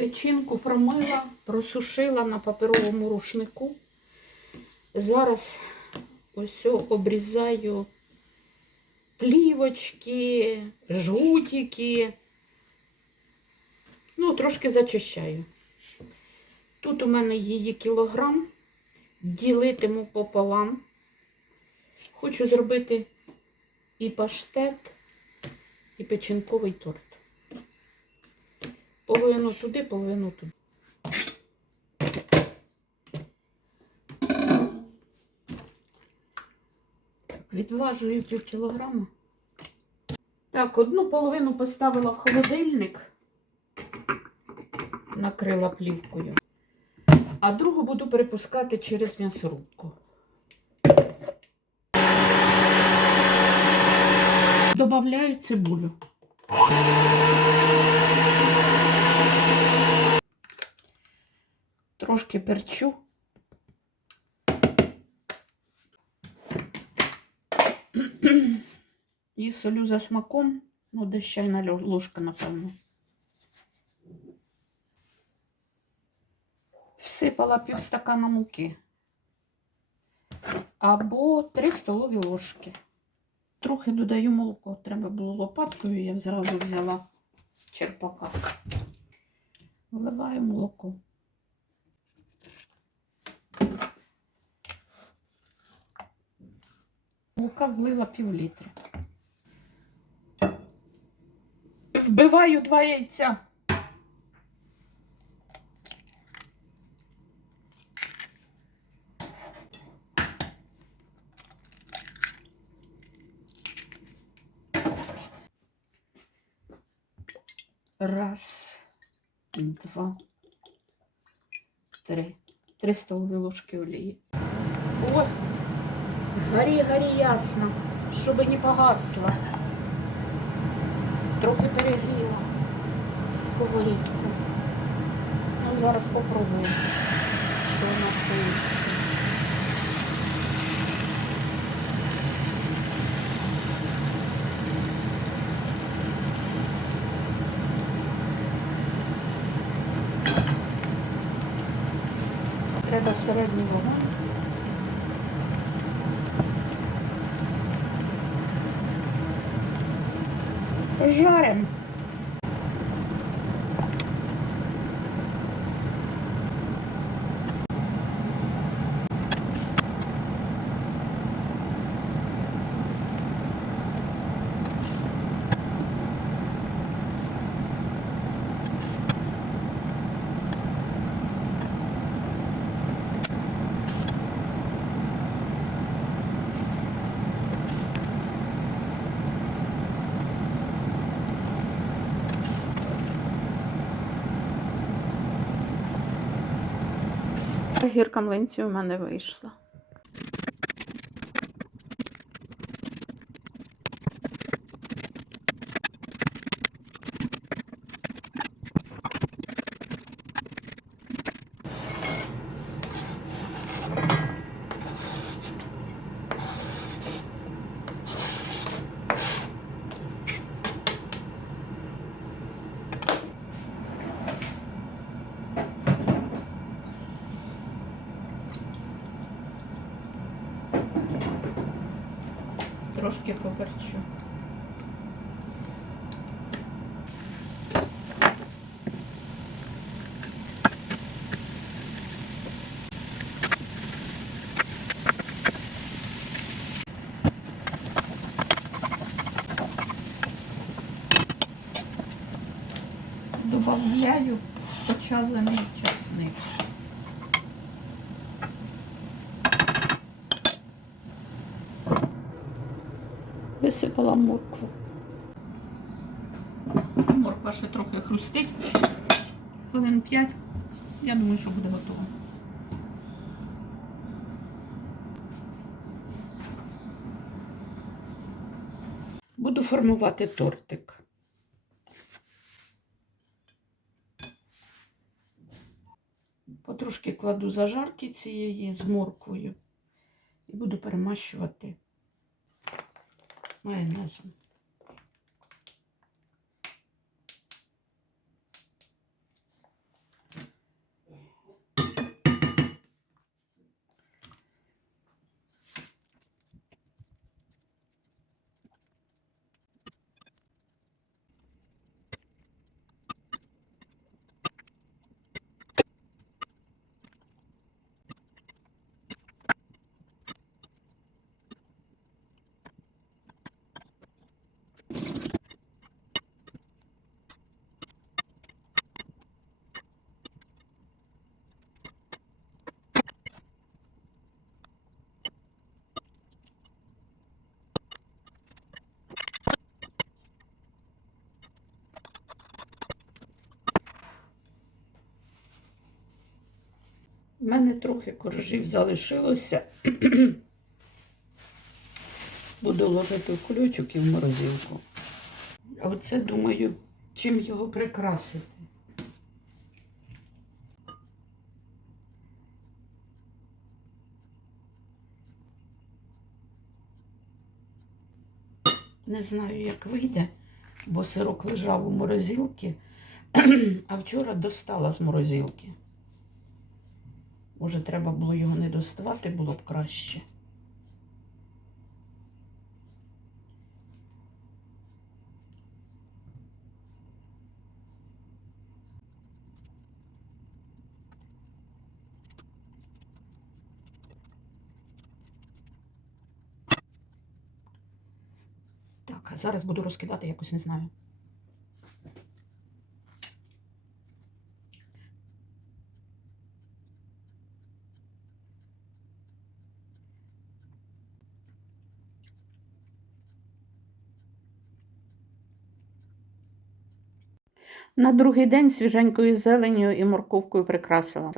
Печінку промила, просушила на паперовому рушнику. Зараз ось обрізаю плівочки, жгутики. Ну, трошки зачищаю. Тут у мене її кілограм, ділитиму пополам. Хочу зробити і паштет, і печінковий торт. Половину туди, половину туди. Відважую пів кілограма. Так, одну половину поставила в холодильник, накрила плівкою, а другу буду перепускати через м'ясорубку. Добавляю цибулю. Трошки перчу. І солю за смаком, ну, десь чайна ложка, напевно. Всипала півстакана муки. Або 3 столові ложки. Трохи додаю молоко. Треба було лопаткою, я зразу взяла черпака. Вливаю молоко. Мука влила пів літри. Вбиваю два яйця. Раз, два, три. Три столові ложки олії. О, горі, горі ясно, щоб не погасла. Трохи перегріла сковорідку. Ну, зараз попробуємо, що у нас вийде. Треба середній вогонь. Жарим. Гірка млинці у мене вийшла. Трошки поперчу. Добавляю почавлений часник. Висипала моркву. Морква ще трохи хрустить. Хвилин 5. Я думаю, що буде готово. Буду формувати тортик. Потрошки кладу зажарки цієї з морквою і буду перемащувати 哎，那是。У мене трохи коржів залишилося. Буду ложити в кульочок і в морозилку. А оце думаю, чим його прикрасити. Не знаю, як вийде, бо сирок лежав у морозилці, а вчора достала з морозилки. Може, треба було його не доставати, було б краще. Так, зараз буду розкидати якось не знаю. На другий день свіженькою зеленню і морковкою прикрасила.